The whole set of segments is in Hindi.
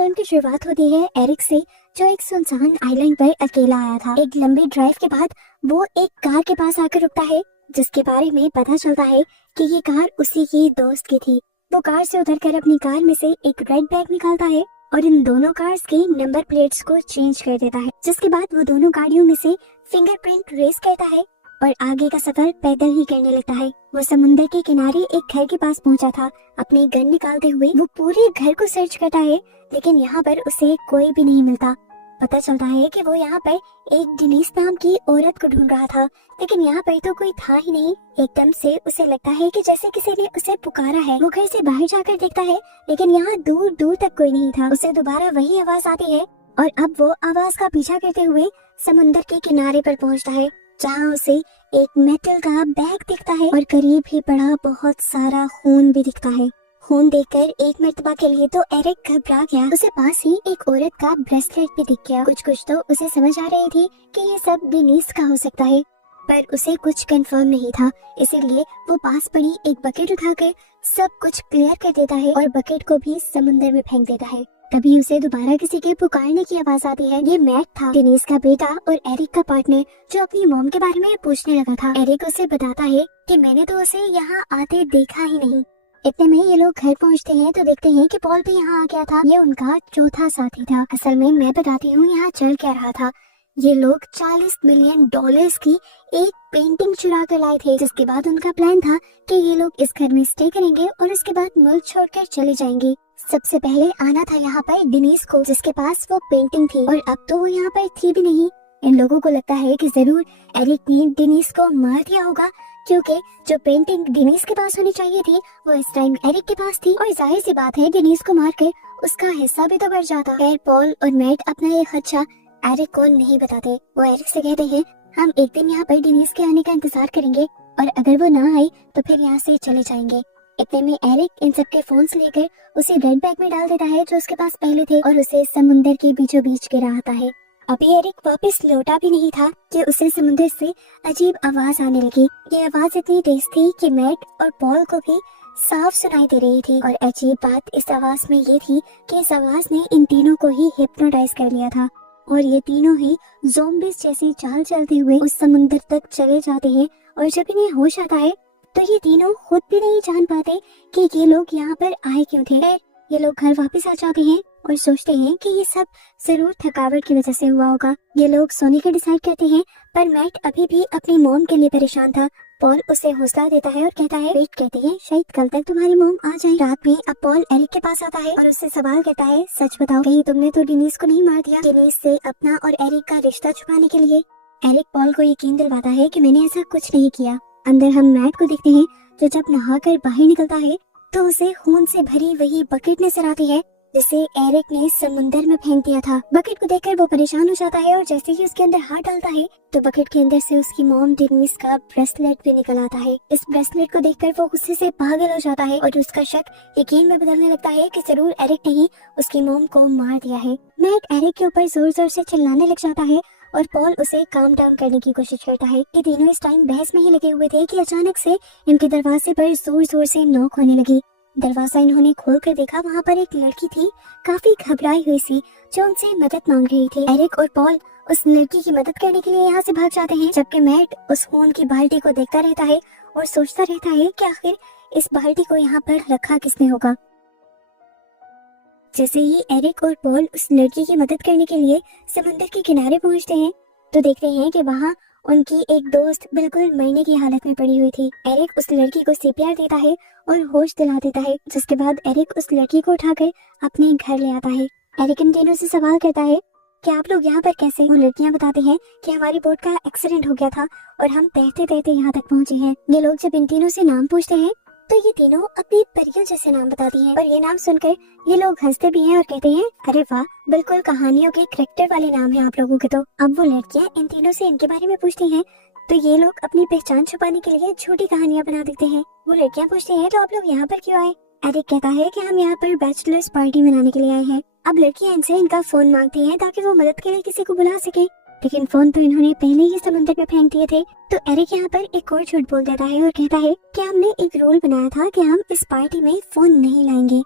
फिल्म की शुरुआत होती है एरिक से, जो एक सुनसान आइलैंड पर अकेला आया था। एक लंबी ड्राइव के बाद वो एक कार के पास आकर रुकता है, जिसके बारे में पता चलता है कि ये कार उसी की दोस्त की थी। वो कार से उतरकर अपनी कार में से एक रेड बैग निकालता है और इन दोनों कार्स के नंबर प्लेट्स को चेंज कर देता है, जिसके बाद वो दोनों गाड़ियों में से फिंगरप्रिंट रेस करता है और आगे का सफर पैदल ही करने लगता है। वो समुद्र के किनारे एक घर के पास पहुंचा था। अपनी गन निकालते हुए वो पूरे घर को सर्च करता है, लेकिन यहाँ पर उसे कोई भी नहीं मिलता। पता चलता है कि वो यहाँ पर एक डिनीस नाम की औरत को ढूंढ रहा था, लेकिन यहाँ पर तो कोई था ही नहीं। एकदम से उसे लगता है कि जैसे किसी ने उसे पुकारा है। वो घर से बाहर जाकर देखता है, लेकिन यहाँ दूर दूर तक कोई नहीं था। उसे दोबारा वही आवाज आती है और अब वो आवाज का पीछा करते हुए समुद्र के किनारे पर पहुँचता है, जहाँ उसे एक मेटल का बैग दिखता है और करीब ही पड़ा बहुत सारा खून भी दिखता है। खून देखकर एक मर्तबा के लिए तो एरिक घबरा गया। उसे पास ही एक औरत का ब्रेसलेट भी दिख गया। कुछ तो उसे समझ आ रही थी कि ये सब डिनीस का हो सकता है, पर उसे कुछ कंफर्म नहीं था। इसीलिए वो पास पड़ी एक बकेट उठाकर सब कुछ क्लियर कर देता है और बकेट को भी समुद्र में फेंक देता है। तभी उसे दोबारा किसी के पुकारने की आवाज आती है। ये मैट था, डिनीस का बेटा और एरिक का पार्टनर, जो अपनी मॉम के बारे में पूछने लगा था। एरिक उसे बताता है कि मैंने तो उसे यहाँ आते देखा ही नहीं। इतने में ये लोग घर पहुँचते हैं तो देखते हैं कि पॉल भी यहाँ आ गया था। ये उनका चौथा साथी था। असल में मैं बताती हूँ यहाँ चल क्या रहा था। ये लोग $40 मिलियन की एक पेंटिंग चुरा कर लाए थे, जिसके बाद उनका प्लान था कि ये लोग इस घर में स्टे करेंगे और उसके बाद मुल्क छोड़कर चले जाएंगे। सबसे पहले आना था यहाँ पर डिनीस को, जिसके पास वो पेंटिंग थी, और अब तो वो यहाँ पर थी भी नहीं। इन लोगों को लगता है कि जरूर एरिक ने डिनीस को मार दिया होगा, क्योंकि जो पेंटिंग डिनीस के पास होनी चाहिए थी वो इस टाइम एरिक के पास थी, और जाहिर सी बात है डिनीस को मारकर उसका हिस्सा भी तो बढ़ जाता। खैर पॉल और मैट अपना ये खदशा एरिक को नहीं बताते। वो एरिक से कहते हैं, हम एक दिन यहाँ पर डिनीस के आने का इंतजार करेंगे और अगर वो ना आई तो फिर यहाँ से चले जाएंगे। इतने में एरिक इन सबके फोन्स लेकर उसे रेड बैग में डाल देता है, जो उसके पास पहले थे, और उसे समुद्र के बीचों बीच गिराता है। अभी एरिक वापस लौटा भी नहीं था कि उसे समुद्र से अजीब आवाज आने लगी। ये आवाज इतनी तेज थी कि मैट और पॉल को भी साफ सुनाई दे रही थी, और अजीब बात इस आवाज में ये थी कि इस आवाज ने इन तीनों को ही हिप्नोटाइज कर लिया था, और ये तीनों ही ज़ॉम्बीज़ जैसी चाल चलते हुए उस समुद्र तक चले जाते हैं। और जब इन्हें होश आता है तो ये तीनों खुद भी नहीं जान पाते कि ये लोग यहाँ पर आए क्यों थे। ये लोग घर वापस आ जाते हैं और सोचते हैं कि ये सब जरूर थकावट की वजह से हुआ होगा। ये लोग सोने का डिसाइड करते हैं, पर मैट अभी भी अपनी मॉम के लिए परेशान था। पॉल उसे हौसला देता है और कहता है, वेट करते हैं, शायद कल तक तुम्हारी मॉम आ जाए। रात में अब पॉल एरिक के पास आता है और उससे सवाल करता है, सच बताओ, कहीं तुमने तो डिनीस को नहीं मार दिया? डिनीस से अपना और एरिक का रिश्ता छुपाने के लिए एरिक पॉल को यकीन दिलवाता है कि मैंने ऐसा कुछ नहीं किया। अंदर हम मैट को देखते हैं, जो जब नहाकर बाहर निकलता है तो उसे खून से भरी वही बकेट नजर आती है जिसे एरिक ने समुद्र में फेंक दिया था। बकेट को देखकर वो परेशान हो जाता है और जैसे ही उसके अंदर हाथ डालता है तो बकेट के अंदर से उसकी मॉम डिनीस का ब्रेसलेट भी निकल आता है। इस ब्रेसलेट को देखकर वो गुस्से से पागल हो जाता है और उसका शक यकीन में बदलने लगता है कि जरूर एरिक ने ही उसकी मॉम को मार दिया है। मैट एरिक के ऊपर जोर जोर से चिल्लाने लग जाता है और पॉल उसे काम डाउन करने की कोशिश करता है। ये तीनों इस टाइम बहस में ही लगे हुए थे कि अचानक से इनके दरवाजे पर जोर जोर से नॉक होने लगी। दरवाजा इन्होंने खोल कर देखा, वहाँ पर एक लड़की थी, काफी घबराई हुई सी, जो उनसे मदद मांग रही थी। एरिक और पॉल उस लड़की की मदद करने के लिए यहाँ से भाग जाते हैं, जबकि मैट उस खून की बाल्टी को देखता रहता है और सोचता रहता है कि आखिर इस बाल्टी को यहाँ पर रखा किसने होगा। जैसे ही एरिक और पॉल उस लड़की की मदद करने के लिए समुद्र के किनारे पहुँचते हैं तो देखते हैं कि वहाँ उनकी एक दोस्त बिल्कुल मरने की हालत में पड़ी हुई थी। एरिक उस लड़की को सीपीआर देता है और होश दिला देता है, जिसके बाद एरिक उस लड़की को उठाकर अपने घर ले आता है। एरिक इन तीनों से सवाल करता है कि आप लोग यहाँ पर कैसे? वो लड़कियाँ बताती हैं कि हमारी बोट का एक्सीडेंट हो गया था और हम तैरते तैरते यहाँ तक पहुँचे हैं। ये लोग जब इन तीनों से नाम पूछते हैं तो ये तीनों अपनी परियों जैसे नाम बताती हैं, और ये नाम सुनकर ये लोग हंसते भी हैं और कहते हैं, अरे वाह, बिल्कुल कहानियों के कैरेक्टर वाले नाम हैं आप लोगों के तो। अब वो लड़कियां इन तीनों से इनके बारे में पूछती हैं तो ये लोग अपनी पहचान छुपाने के लिए झूठी कहानियां बना देते हैं। वो लड़कियां पूछती हैं, तो आप लोग यहाँ पर क्यों आए? एरिक कहता है कि हम यहाँ पर बैचलर्स पार्टी मनाने के लिए आए हैं। अब लड़कियां इनसे इनका फोन मांगती हैं ताकि वो मदद के लिए किसी को बुला सके, लेकिन फोन तो इन्होंने पहले ही समुद्र में फेंक दिए थे। तो एरिक यहाँ पर एक और झूठ बोल देता है और कहता है कि हमने एक रूल बनाया था कि हम इस पार्टी में फोन नहीं लाएंगे।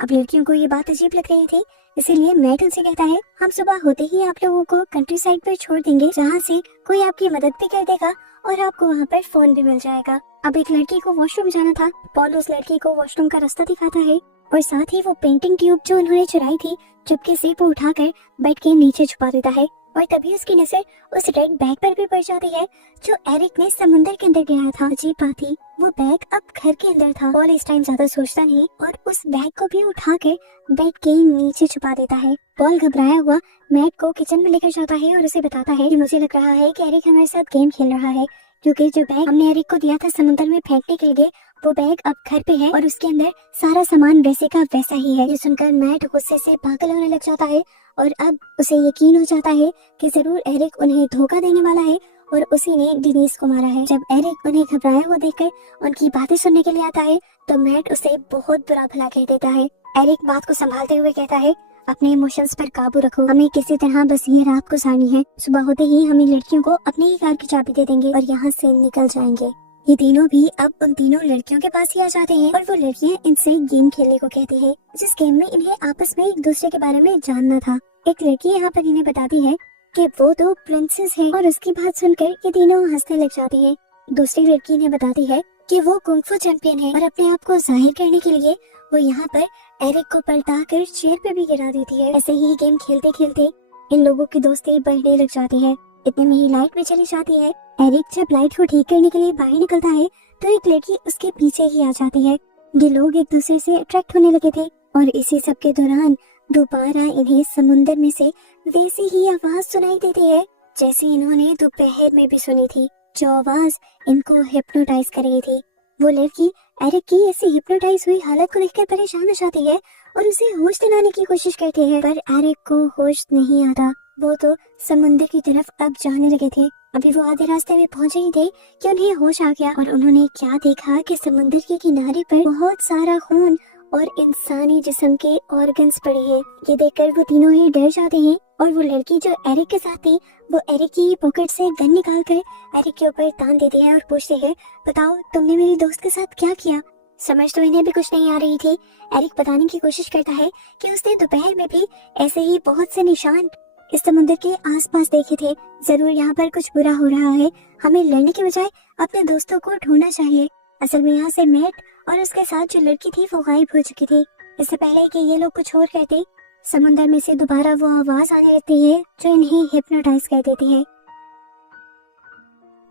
अब लड़कियों को ये बात अजीब लग रही थी, इसीलिए मैट उनसे कहता है, हम सुबह होते ही आप लोगों को कंट्री साइड पर छोड़ देंगे, जहाँ से कोई आपकी मदद भी कर देगा और आपको वहाँ पर फोन भी मिल जाएगा। अब एक लड़की को वॉशरूम जाना था। पॉल उस लड़की को वॉशरूम का रास्ता दिखाता है और साथ ही वो पेंटिंग ट्यूब जो उन्होंने चुराई थी चुपके से वो उठाकर बेड के नीचे छुपा देता है। और तभी उसकी नजर उस रेड बैग पर भी पड़ जाती है जो एरिक ने समुंदर के अंदर गिराया था। अजीब बात थी, वो बैग अब घर के अंदर था। पॉल इस टाइम ज्यादा सोचता नहीं और उस बैग को भी उठाकर बेड के नीचे छुपा देता है। पॉल घबराया हुआ मैट को किचन में लेकर जाता है और उसे बताता है कि मुझे लग रहा है कि एरिक हमारे साथ गेम खेल रहा है, क्योंकि जो बैग हमने एरिक को दिया था समुद्र में फेंकने के लिए वो बैग अब घर पे है और उसके अंदर सारा सामान वैसे का वैसा ही है। ये सुनकर मैट गुस्से से पागल होने लग जाता है और अब उसे यकीन हो जाता है कि जरूर एरिक उन्हें धोखा देने वाला है और उसी ने डिनीज को मारा है। जब एरिक उन्हें घबराया हुआ देखकर उनकी बातें सुनने के लिए आता है तो मैट उसे बहुत बुरा भला कह देता है। एरिक बात को संभालते हुए कहता है, अपने इमोशंस पर काबू रखो, हमें किसी तरह बस ये रात को सारनी है। सुबह होते ही हम इन लड़कियों को अपनी ही कार की चाबी दे देंगे और यहाँ से निकल जाएंगे। ये तीनों भी अब उन तीनों लड़कियों के पास ही आ जाते हैं और वो लड़कियां इनसे गेम खेलने को कहती है, जिस गेम में इन्हें आपस में एक दूसरे के बारे में जानना था। एक लड़की यहाँ पर इन्हें बताती है कि वो दो प्रिंसेस हैं और उसकी बात सुनकर ये तीनों हंसने लग जाती है। दूसरी लड़की इन्हें बताती है कि वो कुंग-फू चैंपियन है और अपने आप को जाहिर करने के लिए वो यहाँ पर एरिक को पलटा कर चेयर पे भी गिरा देती है। ऐसे ही गेम खेलते खेलते इन लोगों की दोस्ती बढ़ने लग जाती है। इतने में ही लाइट भी चली जाती है। एरिक जब लाइट को ठीक करने के लिए बाहर निकलता है तो एक लड़की उसके पीछे ही आ जाती है। ये लोग एक दूसरे से अट्रैक्ट होने लगे थे और इसी सब के दौरान दोबारा इन्हें समुंदर में से वैसी ही आवाज सुनाई देती है जैसे इन्होंने दोपहर में भी सुनी थी, जो आवाज इनको हिप्नोटाइज कर रही थी। वो लड़की एरिक की ऐसी हिप्नोटाइज हुई हालत को देखकर परेशान हो जाती है और उसे होश दिलाने की कोशिश करती है, पर एरिक को होश नहीं आता। वो तो समुंदर की तरफ अब जाने लगे थे। अभी वो आधे रास्ते में पहुंचे ही थे कि उन्हें होश आ गया और उन्होंने क्या देखा कि समुंदर के किनारे पर बहुत सारा खून और इंसानी जिस्म के ऑर्गन्स पड़े हैं। ये देखकर वो तीनों ही डर जाते हैं और वो लड़की जो एरिक के साथ थी वो एरिक की पॉकेट से गन निकाल कर एरिक के ऊपर तान देती है और पूछते हैं, बताओ तुमने मेरी दोस्त के साथ क्या किया। समझ तो इन्हें भी कुछ नहीं आ रही थी। एरिक बताने की कोशिश करता है कि उसने दोपहर में भी ऐसे ही बहुत से निशान इस समुद्र के आसपास देखे थे। जरूर यहाँ पर कुछ बुरा हो रहा है, हमें लड़ने के बजाय अपने दोस्तों को ढूंढना चाहिए। असल में यहाँ से मैट और उसके साथ जो लड़की थी वो गायब हो चुकी थी। इससे पहले कि ये लोग कुछ और कहते, समुद्र में से दोबारा वो आवाज आने लगती है जो इन्हें हिप्नोटाइज कर देती है।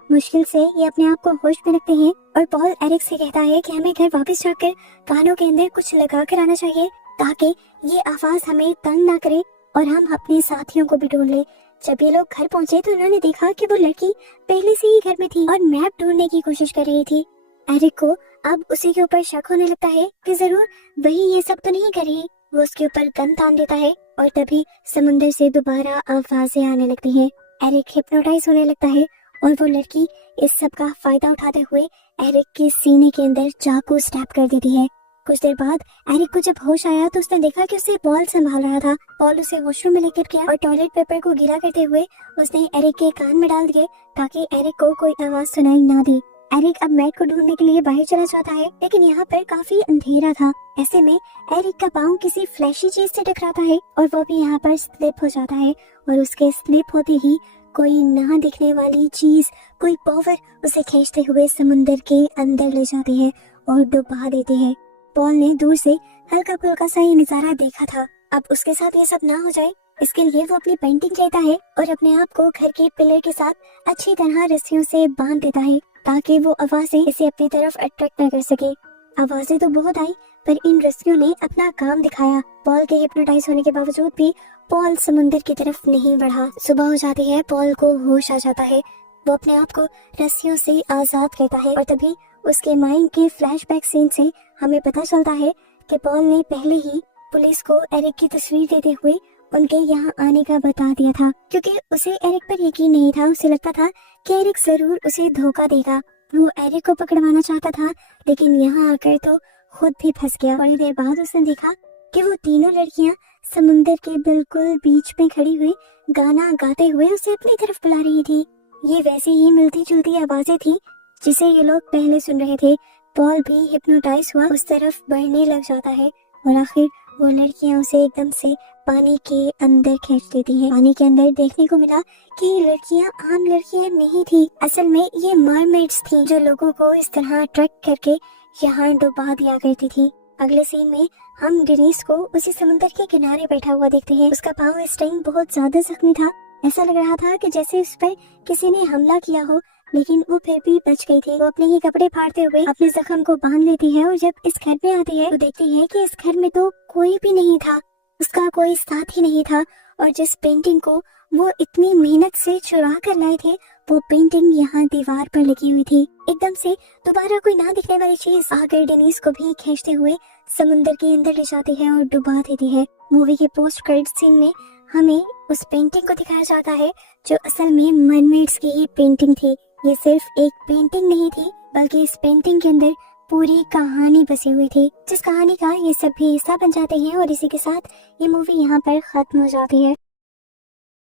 मुश्किल से ये अपने आप को होश में रखते हैं और पॉल एरिक से कहता है कि हमें घर वापस जाकर कानों के अंदर कुछ लगा कर आना चाहिए ताकि ये आवाज हमें तंग ना करे और हम अपने साथियों को भी ढूंढ ले। जब ये लोग घर पहुंचे तो उन्होंने देखा कि वो लड़की पहले से ही घर में थी और मैप ढूंढने की कोशिश कर रही थी। एरिक को अब उसी के ऊपर शक होने लगता है कि जरूर वही ये सब तो नहीं कर रही। वो उसके ऊपर गन तान देता है और तभी समुंदर से दोबारा आवाजें आने लगती हैं। एरिक हिप्नोटाइज होने लगता है और वो लड़की इस सब का फायदा उठाते हुए एरिक के सीने के अंदर चाकू स्टैब कर देती है। कुछ देर बाद एरिक को जब होश आया तो उसने देखा कि उसे पॉल संभाल रहा था। पॉल उसे वॉशरूम में लेकर गया और टॉयलेट पेपर को गीला करते हुए उसने एरिक के कान में डाल दिए ताकि एरिक को कोई आवाज सुनाई ना दे। एरिक अब मैट को ढूंढने के लिए बाहर चला जाता है, लेकिन यहाँ पर काफी अंधेरा था। ऐसे में एरिक का पाँव किसी फ्लैशी चीज से टकराता है और वो भी यहाँ पर स्लिप हो जाता है और उसके स्लिप होते ही कोई ना दिखने वाली चीज, कोई पावर उसे खींचते हुए समुंदर के अंदर ले जाती है और डुबा देती है। पॉल ने दूर से हल्का फुल्का सा ये नजारा देखा था। अब उसके साथ ये सब ना हो जाए इसके लिए वो अपनी पेंटिंग लेता है और अपने आप को घर के पिलर के साथ अच्छी तरह रस्सियों से बांध देता है ताकि वो आवाजें इसे अपनी तरफ अट्रैक्ट न कर सके। आवाजें तो बहुत आई पर इन रस्सियों ने अपना काम दिखाया। पॉल के हिप्नोटाइज होने के बावजूद भी पॉल समुंदर की तरफ नहीं बढ़ा। सुबह हो जाती है, पॉल को होश आ जाता है। वो अपने आप को रस्सियों से आजाद करता है और तभी उसके माइंड के फ्लैशबैक सीन से हमें पता चलता है कि पॉल ने पहले ही पुलिस को एरिक की तस्वीर देते हुए उनके यहाँ आने का बता दिया था, क्योंकि उसे एरिक पर यकीन नहीं था। उसे लगता था कि एरिक जरूर उसे धोखा देगा। वो एरिक को पकड़वाना चाहता था लेकिन यहाँ आकर तो खुद भी फंस गया। थोड़ी देर बाद उसने देखा कि वो तीनों लड़कियां समुंदर के बिल्कुल बीच में खड़ी हुई गाना गाते हुए उसे अपनी तरफ बुला रही थी। ये वैसी ही मिलती जुलती आवाजें थी जिसे ये लोग पहले सुन रहे थे। पॉल भी हिप्नोटाइज हुआ उस तरफ बढ़ने लग जाता है और आखिर वो लड़कियां उसे एकदम से पानी के अंदर खींच लेती हैं। पानी के अंदर देखने को मिला कि ये लड़कियां आम लड़कियां नहीं थी, असल में ये मरमेड्स थी जो लोगों को इस तरह ट्रैक करके यहाँ डुबा दिया करती थी। अगले सीन में हम डेनिस को उसी समुद्र के किनारे बैठा हुआ देखते हैं। उसका पाँव इस टाइम बहुत ज्यादा जख्मी था, ऐसा लग रहा था कि जैसे उस पर किसी ने हमला किया हो, लेकिन वो फिर भी बच गई थी। वो अपने ही कपड़े फाड़ते हुए अपने जख्म को बांध लेती है और जब इस घर में आती है तो देखती है कि इस घर में तो कोई भी नहीं था, उसका कोई साथ ही नहीं था, और जिस पेंटिंग को वो इतनी मेहनत से चुरा कर लाए थे वो पेंटिंग यहाँ दीवार पर लगी हुई थी। एकदम से दोबारा कोई ना दिखने वाली चीज आकर डेनिस को भी खींचते हुए समुद्र के अंदर ले जाती है और डुबा देती है। मूवी के पोस्ट क्रेडिट सीन में हमें उस पेंटिंग को दिखाया जाता है जो असल में मरमेड्स की ही पेंटिंग थी। ये सिर्फ एक पेंटिंग नहीं थी, बल्कि इस पेंटिंग के अंदर पूरी कहानी बसी हुई थी, जिस कहानी का ये सब भी हिस्सा बन जाते हैं। और इसी के साथ ये मूवी यहाँ पर खत्म हो जाती है।